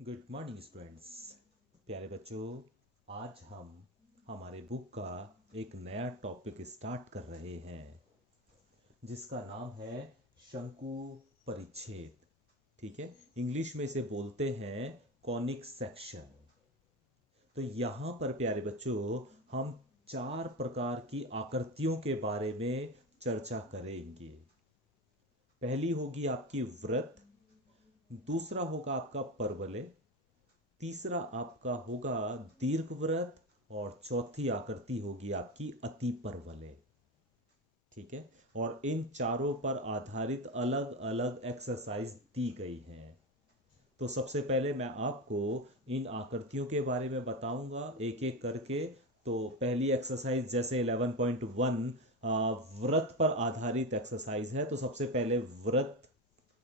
Good morning students. प्यारे बच्चों, आज हम हमारे बुक का एक नया टॉपिक स्टार्ट कर रहे हैं जिसका नाम है शंकु परिच्छेद। ठीक है, इंग्लिश में इसे बोलते हैं कॉनिक सेक्शन। तो यहाँ पर प्यारे बच्चों हम चार प्रकार की आकृतियों के बारे में चर्चा करेंगे। पहली होगी आपकी वृत्त, दूसरा होगा आपका परवलय, तीसरा आपका होगा दीर्घवृत्त और चौथी आकृति होगी आपकी अति परवलय। ठीक है, और इन चारों पर आधारित अलग अलग एक्सरसाइज दी गई हैं। तो सबसे पहले मैं आपको इन आकृतियों के बारे में बताऊंगा एक एक करके। तो पहली एक्सरसाइज जैसे 11.1 व्रत पर आधारित एक्सरसाइज है। तो सबसे पहले व्रत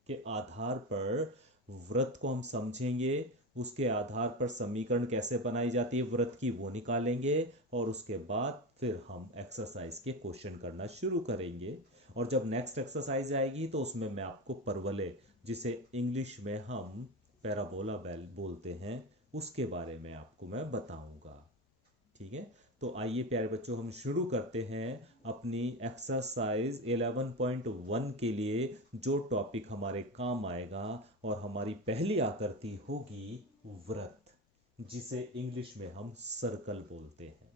के आधार पर व्रत को हम समझेंगे, उसके आधार पर समीकरण कैसे बनाई जाती है व्रत की वो निकालेंगे, और उसके बाद फिर हम एक्सरसाइज के क्वेश्चन करना शुरू करेंगे। और जब नेक्स्ट एक्सरसाइज आएगी तो उसमें मैं आपको परवलय, जिसे इंग्लिश में हम पैराबोला बेल बोलते हैं, उसके बारे में आपको मैं बताऊंगा। ठीक है, तो आइए प्यारे बच्चों हम शुरू करते हैं अपनी एक्सरसाइज 11.1 के लिए जो टॉपिक हमारे काम आएगा। और हमारी पहली आकृति होगी व्रत, जिसे इंग्लिश में हम सर्कल बोलते हैं।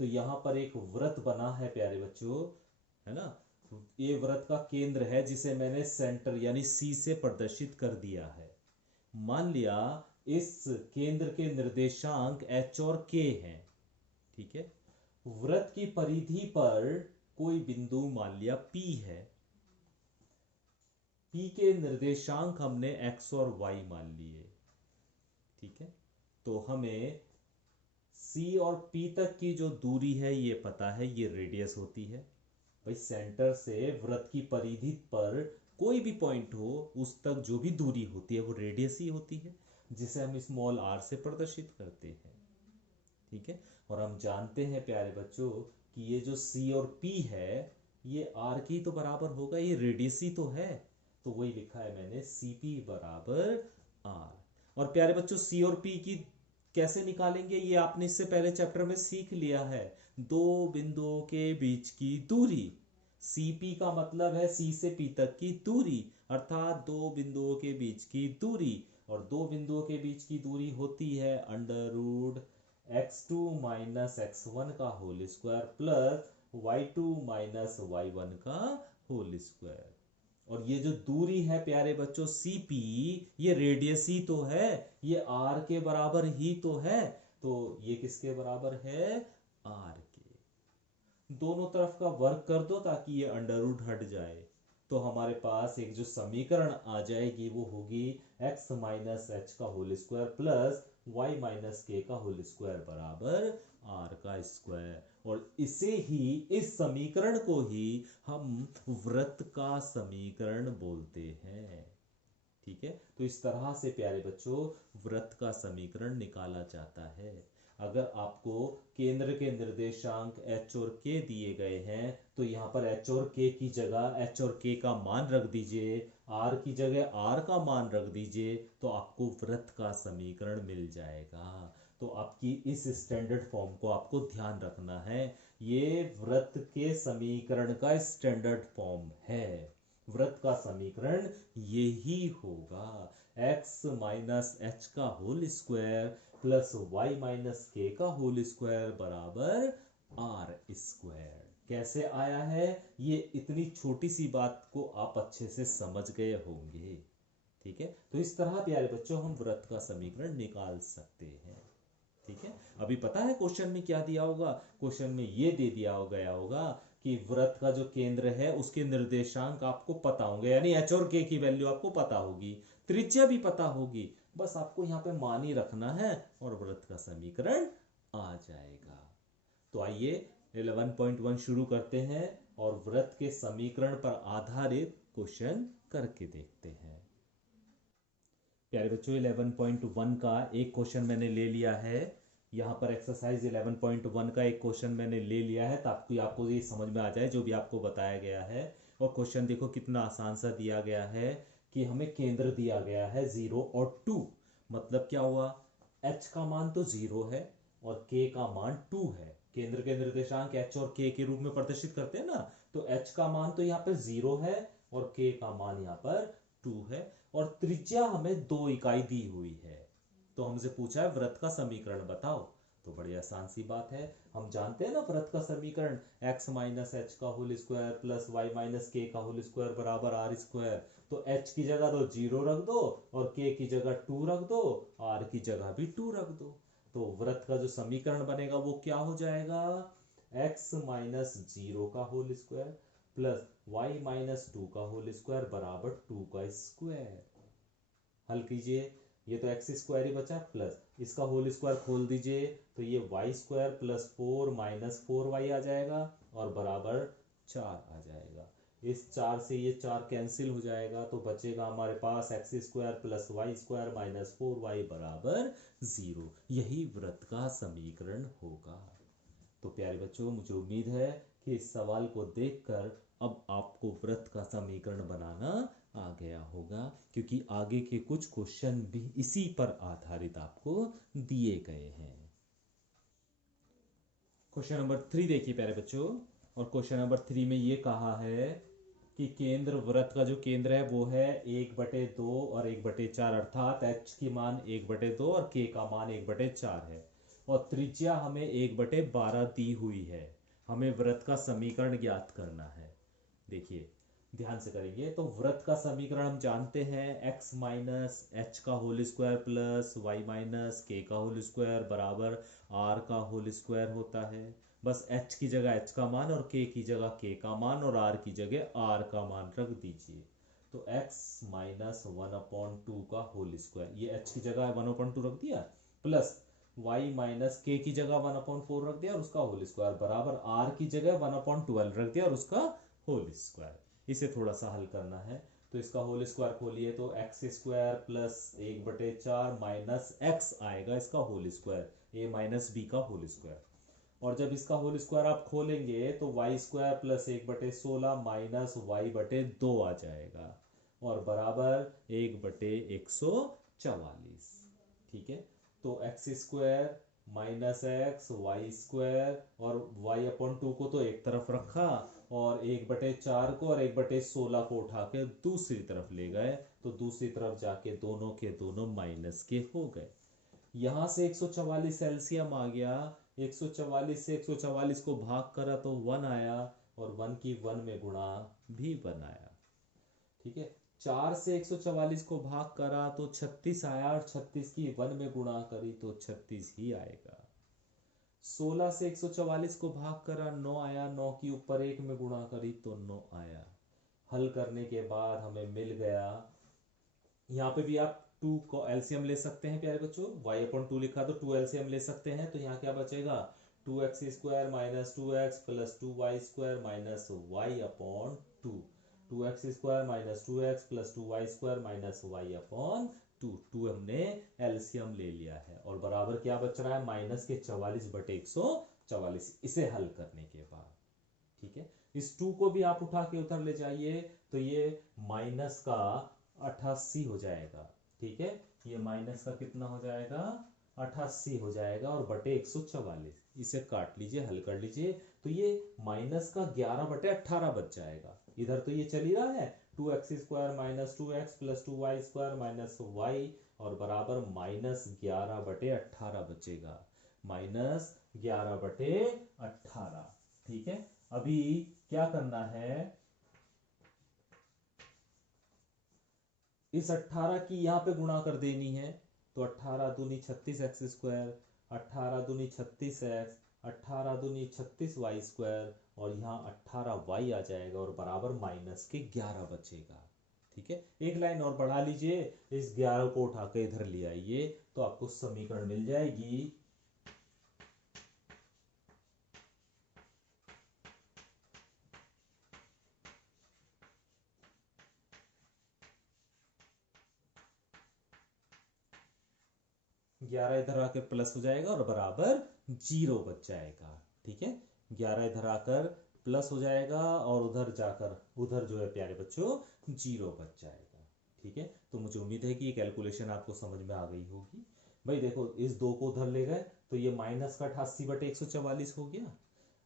तो यहाँ पर एक व्रत बना है प्यारे बच्चों, है ना। ये व्रत का केंद्र है जिसे मैंने सेंटर यानी सी से प्रदर्शित कर दिया है। मान लिया इस केंद्र के निर्देशांक एच और के हैं। ठीक है, व्रत की परिधि पर कोई बिंदु मान लिया P है। P के निर्देशांक हमने x और y मान लिए। ठीक है, तो हमें C और P तक की जो दूरी है ये पता है, ये रेडियस होती है। भाई सेंटर से वृत्त की परिधि पर कोई भी पॉइंट हो उस तक जो भी दूरी होती है वो रेडियस ही होती है, जिसे हम स्मॉल r से प्रदर्शित करते हैं। ठीक है, और हम जानते हैं प्यारे बच्चों कि ये जो C और P है ये R की तो बराबर होगा, ये रेडियस ही तो है। तो वही लिखा है मैंने CP बराबर R। और प्यारे बच्चों C और P की कैसे निकालेंगे ये आपने इससे पहले चैप्टर में सीख लिया है। दो बिंदुओं के बीच की दूरी, CP का मतलब है C से P तक की दूरी, अर्थात दो बिंदुओं के बीच की दूरी। और दो बिंदुओं के बीच की दूरी होती है under root x2 minus x1 का whole square plus y2 minus y1 का होल स्क्वायर। और ये जो दूरी है प्यारे बच्चों CP, ये रेडियस ही तो है, ये R के बराबर ही तो है। तो ये किसके बराबर है? R के। दोनों तरफ का वर्क कर दो ताकि ये अंडर रूट हट जाए। तो हमारे पास एक जो समीकरण आ जाएगी वो होगी x माइनस एच का whole square plus y minus K का होल स्क्वायर बराबर r का स्क्वायर। और इसे ही, इस समीकरण को ही हम वृत्त का समीकरण बोलते हैं। ठीक है, तो इस तरह से प्यारे बच्चों वृत्त का समीकरण निकाला जाता है। अगर आपको केंद्र के निर्देशांक h और k दिए गए हैं तो यहाँ पर h और k की जगह h और k का मान रख दीजिए, r की जगह r का मान रख दीजिए, तो आपको वृत्त का समीकरण मिल जाएगा। तो आपकी इस स्टैंडर्ड फॉर्म को आपको ध्यान रखना है, ये वृत्त के समीकरण का स्टैंडर्ड फॉर्म है। वृत्त का समीकरण यही होगा, x माइनस एच का whole square plus Y minus K का होल स्क्वायर बराबर आर स्क्वायर। कैसे आया है ये, इतनी छोटी सी बात को आप अच्छे से समझ गए होंगे। ठीक है, तो इस तरह प्यारे बच्चों हम वृत्त का समीकरण निकाल सकते हैं। ठीक है, अभी पता है क्वेश्चन में क्या दिया होगा? क्वेश्चन में ये दे दिया गया होगा कि वृत्त का जो केंद्र है उसके निर्देशांक आपको पता होंगे, यानी एच और के की वैल्यू आपको पता होगी, त्रिज्या भी पता होगी। बस आपको यहाँ पे मान ही रखना है और वृत्त का समीकरण आ जाएगा। तो आइए 11.1 शुरू करते हैं और वृत्त के समीकरण पर आधारित क्वेश्चन करके देखते हैं। प्यारे बच्चों 11.1 का एक क्वेश्चन मैंने ले लिया है। यहाँ पर एक्सरसाइज 11.1 का एक क्वेश्चन मैंने ले लिया है ताकि आपको ये समझ में आ जाए जो भी आपको बताया गया है। और क्वेश्चन देखो कितना आसान सा दिया गया है कि हमें केंद्र दिया गया है 0 और 2, मतलब क्या हुआ, h का मान तो 0 है और k का मान 2 है। केंद्र के निर्देशांक h और k के रूप में प्रदर्शित करते हैं ना, तो h का मान तो यहाँ पर 0 है और k का मान यहाँ पर 2 है, और त्रिज्या हमें 2 इकाई दी हुई है। तो हमसे पूछा है वृत्त का समीकरण बताओ, तो बड़ी आसान सी बात है, हम जानते हैं ना वृत्त का समीकरण, x माइनस एच का whole square plus Y minus K का होल स्क्वायर बराबर आर स्क्वायर। तो h की जगह तो 0 रख दो और k की जगह 2 रख दो, r की जगह भी 2 रख दो। तो वृत्त का जो समीकरण बनेगा वो क्या हो जाएगा, x माइनस 0 का whole square plus Y minus 2 का होल स्क्वायर बराबर 2 का स्क्वायर। हल कीजिए, ये तो एक्स स्क्वायर ही बचा, प्लस इसका होल स्क्वायर खोल दीजिए तो ये Y square plus 4 minus 4y आ जाएगा और बराबर 4 आ जाएगा। इस 4 से ये 4 कैंसिल हो जाएगा तो बचेगा हमारे पास x square plus y square minus 4y बराबर 0। यही वृत्त का समीकरण होगा। तो प्यारे बच्चों, मुझे उम्मीद है कि इस सवाल को देखकर अब आपको वृत्त का समीकरण बनाना आ गया होगा, क्योंकि आगे के कुछ क्वेश्चन भी इसी पर आधारित आपको दिए गए हैं। क्वेश्चन नंबर 3 देखिए प्यारे बच्चों, और क्वेश्चन नंबर 3 में ये कहा है कि केंद्र, वृत्त का जो केंद्र है वो है 1/2 और 1/4, अर्थात h की मान 1/2 और k का मान 1/4 है, और त्रिज्या हमें 1/12 दी हुई है। हमें वृत्त का समीकरण ज्ञात करना है। देखिए ध्यान से करेंगे, तो वृत्त का समीकरण हम जानते हैं x माइनस एच का whole square plus Y minus K का होल स्क्वायर बराबर r का होल स्क्वायर होता है। बस h की जगह h का मान और k की जगह k का मान और r की जगह r का मान रख दीजिए। तो x माइनस 1/2 का होल स्क्वायर, ये h की जगह 1/2 रख दिया, प्लस y माइनस के की जगह 1/4 रख दिया और उसका होल स्क्वायर बराबर r की जगह 1/12 रख दिया और उसका होल स्क्वायर। इसे थोड़ा सा हल करना है, तो इसका होल स्क्वायर खोलिए तो X square plus 1/4 minus X आएगा इसका whole square, A minus B का होल स्क्वायर, और जब इसका होल स्क्वायर आप खोलेंगे तो Y square plus 1/16 minus y/2 आ जाएगा और बराबर 1/144। ठीक है, तो X square minus X Y square और y/2 को तो एक तरफ रखा और 1/4 को और 1/16 को उठा के दूसरी तरफ ले गए, तो दूसरी तरफ जाके दोनों के दोनों माइनस के हो गए। यहां से 144 एलसीएम आ गया, 144 से 144 को भाग करा तो 1 आया और 1 की 1 में गुणा भी 1 आया। ठीक है, 4 से 144 को भाग करा तो 36 आया और 36 की 1 में गुणा करी तो 36 ही आएगा। 16 से 144 को भाग करा 9 आया, 9 की ऊपर 1 में गुणा करी तो 9 आया। हल करने के बाद हमें मिल गया, यहाँ पे भी आप 2 को एलसीएम ले सकते हैं प्यारे बच्चों, y/2 लिखा तो 2 एलसीएम ले सकते हैं, तो यहाँ क्या बचेगा 2x square minus 2x plus 2y square minus y/2, 2x square minus 2x plus 2y square minus y/2, 2 हमने एलसीएम ले लिया है और बराबर क्या बच रहा है माइनस के 44/144, इसे हल करने के बाद। ठीक है, इस 2 को भी आप उठा के उधर ले जाइए तो ये माइनस का 88 हो जाएगा। ठीक है, ये माइनस का कितना हो जाएगा 88 हो जाएगा और बटे 144, इसे काट लीजिए, हल कर लीजिए, तो ये माइनस का 11/18 बच जाएगा। इधर तो ये चल ही रहा है 2x square minus 2x plus 2y square minus y और बराबर माइनस 11/18 बचेगा, माइनस 11/18। ठीक है, अभी क्या करना है, इस 18 की यहाँ पे गुणा कर देनी है, तो 18 दूनी 36x स्क्वायर, 18 दूनी 36x, 18 दूनी 36y स्क्वायर और यहाँ 18y आ जाएगा और बराबर माइनस के 11 बचेगा। ठीक है, एक लाइन और बढ़ा लीजिए, इस 11 को उठा के इधर ले आइए तो आपको समीकरण मिल जाएगी। ग्यारह इधर आकर प्लस हो जाएगा और बराबर 0 बच जाएगा। ठीक है, 11 इधर आकर प्लस हो जाएगा और उधर जाकर उधर जो है प्यारे बच्चों 0 बच जाएगा। ठीक है, तो मुझे उम्मीद है कि ये कैलकुलेशन आपको समझ में आ गई होगी। भाई देखो, इस 2 को उधर ले गए तो ये माइनस का 88/144 हो गया।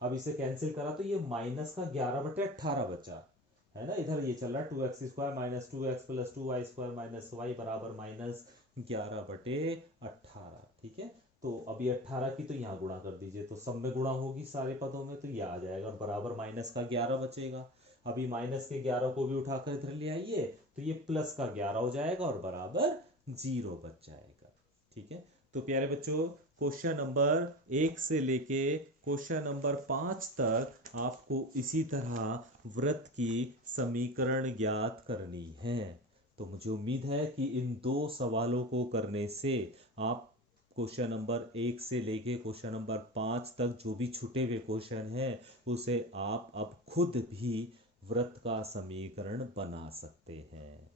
अब इसे कैंसिल करा तो ये माइनस का 11/18 बचा, है ना। इधर ये चल रहा है 2x² minus 2x plus 2y² minus y बराबर माइनस 11/18। ठीक है, तो अभी 18 की तो यहाँ गुणा कर दीजिए, तो सब में गुणा होगी सारे पदों में, तो ये आ जाएगा और बराबर माइनस का 11 बचेगा। अभी माइनस के 11 को भी उठाकर इधर ले आइए, तो ये प्लस का 11 हो जाएगा और बराबर 0 बच जाएगा। ठीक है, तो प्यारे बच्चों, क्वेश्चन नंबर 1 से लेके क्वेश्चन नंबर 5 तक आपको इसी तरह वृत्त की समीकरण ज्ञात करनी है। तो मुझे उम्मीद है कि इन 2 सवालों को करने से आप क्वेश्चन नंबर 1 से लेके क्वेश्चन नंबर 5 तक जो भी छूटे हुए क्वेश्चन हैं उसे आप अब खुद भी वृत्त का समीकरण बना सकते हैं।